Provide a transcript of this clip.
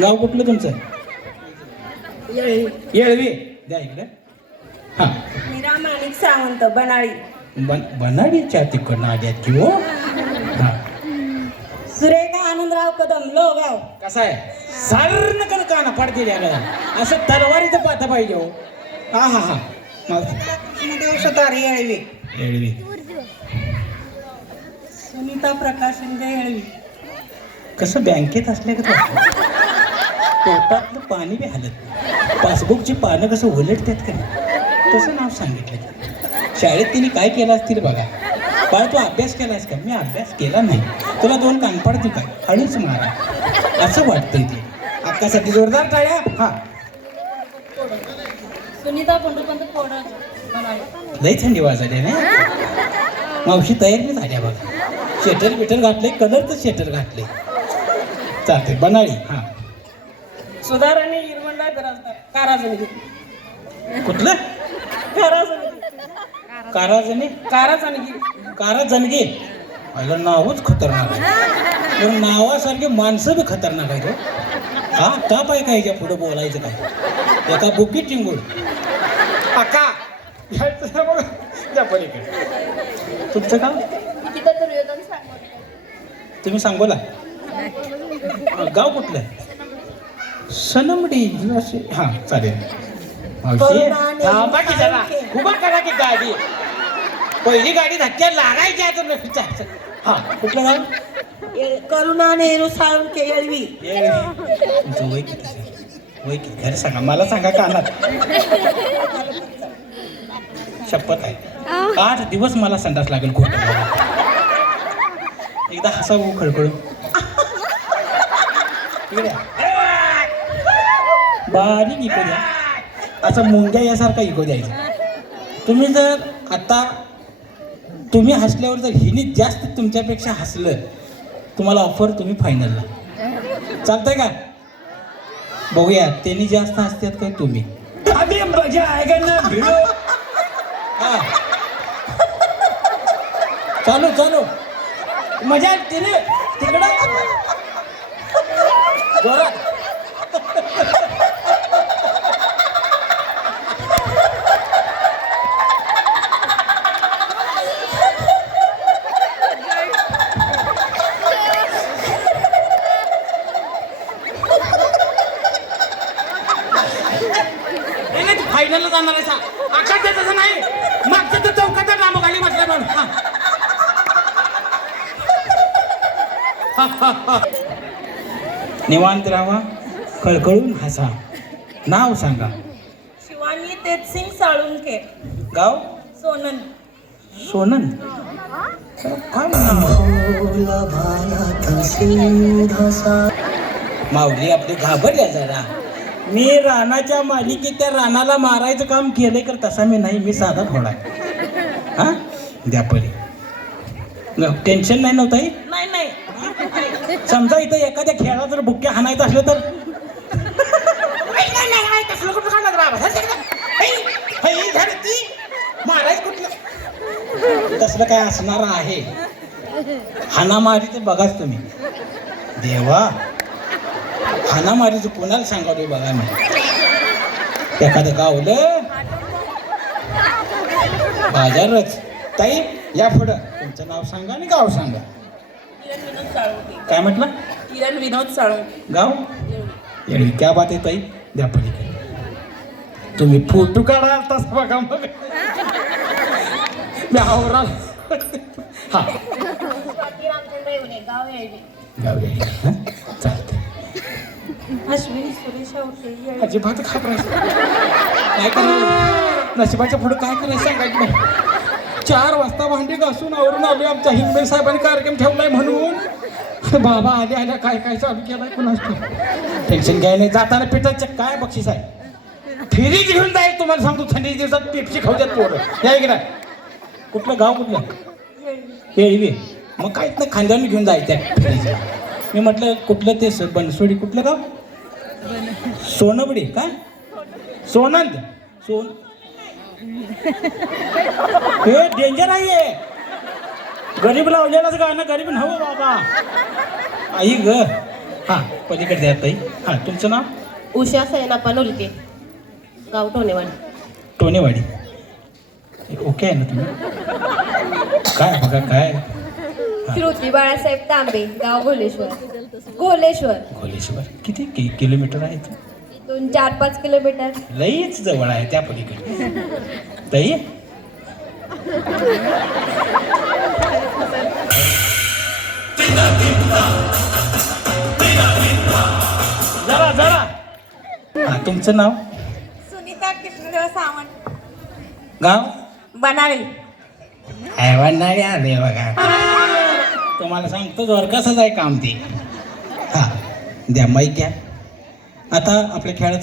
गाव कुठलं तुमचं? येळवी. द्या इकडे. हा, मीरा माणिक सावंत बनाळी. बनाडीच्या तिकडनं आल्यात की हो. हा, सुरेखा आनंदराव कदम लोगाव. कसा आहे? सारण कर काना पडते द्या असं तलवारीचं पाता पाहिजे हो. हा हा हा, सुतार येळवी. येळवी. सुनीता प्रकाश येळवी. कसं बँकेत असल्या का पोटातलं पाणी बी हलत, पासबुकची पानं कसं उलटतात का तसं नाव सांगितलं. शाळेत तिने काय केलं असतील बघा. बाळ तू अभ्यास केलास का? मी अभ्यास केला नाही. तुला 2 कानपाड देऊ काय? हळूच मारा असं वाटतंय ते. अक्कासाठी जोरदार टाळ्या. हा, सुनीता पंडूपंत पोडा बनाळी. लई थंडी वाजली ना. मावशी तयारी झाल्या बघा. शेटर बिटर घातले, कलरचं शेटर घातले. चालते. बनाळी. हा, सुधाराने हिरवंडा गरजदार काराजणी. कुठलं? काराजणी. काराजणगी. आयला नावच खतरनाक आहे. पण नावासारखे माणसं बी खतरनाक आहे तो. हा, टाप आहे का ह्याच्या पुढे बोलायचं काय? एका बुकीट चिंगूड. अक्का त्या पलीकडे. तुमचं गाव? तुम्ही सांगोला. गाव कुठलं? सनमडी. हा, चालेल. बाकी जरा उभा करा की गाडी. पहिली गाडी धक्क्या लागायची आहे तर. हा, कुठलं गाव? करुणा नेहरू साळुंके येळवी. तुमचं वय किती? वय किती? अरे सांगा मला, सांगा कानात. शपथ आहे 8 दिवस मला संडास लागेल खोटं. एकदा हसावं खळखळून. बारीक इको द्या, असं मुंग्या यासारखा इको द्यायचा. तुम्ही जर आता तुम्ही हसल्यावर जर हिने जास्त तुमच्यापेक्षा हसलं, तुम्हाला ऑफर, तुम्ही फायनलला. चालतंय का? बघूया त्यांनी जास्त हसतात काय तुम्ही. मजा आहे ना भिडो. हा, चालू चालू. मजा तिने तिकडं जोरात. फायनलला जाणार आहे. आकाश तसं नाही, मागचं तर चौकाचा नामो खाली म्हटलं म्हणून. निवांत राहा, खळखळून हसा. नाव सांगा. शिवानी तेजसिंग साळुंके. गाव? सोनन. सोनन. काय नाव? माऊली आपली घाबरल्या जरा. मी रानाच्या मालिकेत त्या रानाला मारायचं काम केलंय कर तसा मी नाही. मी साधा थोडा. हा, द्या परी. टेन्शन नाही नव्हतं. नाही नाही. समजा इथं एखाद्या खेळात जर बुक्के हाणायचं असलं तर मारायचं कुठलं तसलं काय असणार आहे. हाणामारीचं बघाच तुम्ही. देवा, हाणामारीचं कोणाला सांगावं बघा. मी एखादं गावलं बाजारच. ताई या पुढं तुमचं नाव सांगा आणि गाव सांगा. किरण विनोद साळुंके. काय म्हटलं? किरण विनोद साळुंके. गाव? येळवी. क्या बात आहे ताई. द्या पलीकडे. तुम्ही फोटो काढा तसं बघा मग. आवराल. हा, गाव येळवी. चालतं. अश्विनी सुरेश आवटे. अजिबात घाबरायचं काय करायचं. नशिबाच्या पुढे काय करायचं सांगायचं नाही. 4 वाजता भांडी घासून आवरून आलोय. आमच्या हिंबे साहेबांनी कार्यक्रम ठेवलाय म्हणून. बाबा आल्या आल्या काय काय चालू केलाय कुणाच. टेन्शन घ्याय नाही. जाताना पिठाचं काय बक्षीस आहे. फ्रीज घेऊन जाईल तुम्हाला सांगतो. थंडी दिवसात पेप्सी खाऊ द्यात पोरं. या इकडे. कुठलं गाव? कुठलं? येळवी. मग काहीच नाही, खांद्यावर घेऊन जायचं. मी म्हटलं कुठलं ते बनसोडी. कुठलं गाव? सोनबडी. काय? सोनंद. हे डेंजर आहे. गरीब लावलेलाच गाणं. गरीब नव्ह बाबा. आई ग. हां पलीकडे द्या ताई. हां तुमचं नाव? उषा सैनापा नुलके, गाव टोनेवाडी. टोनेवाडी. ओके आहे ना तुम्ही? काय बघा काय श्रुती बाळासाहेब तांबे, गाव घोलेश्वर. घोलेश्वर घोलेश्वर. किती किलोमीटर आहे ते? इथून 4-5 किलोमीटर. लईच जवळ आहे त्या पलीकडे. ताई जरा जरा. हा तुमचं नाव? सुनीता कृष्णदेव सावंत, गाव? बनाळे. नाही आले बघा. तुम्हाला सांगतो जोर कसंच आहे काम ते. हा द्या माईक घ्या. आता आपल्या खेळात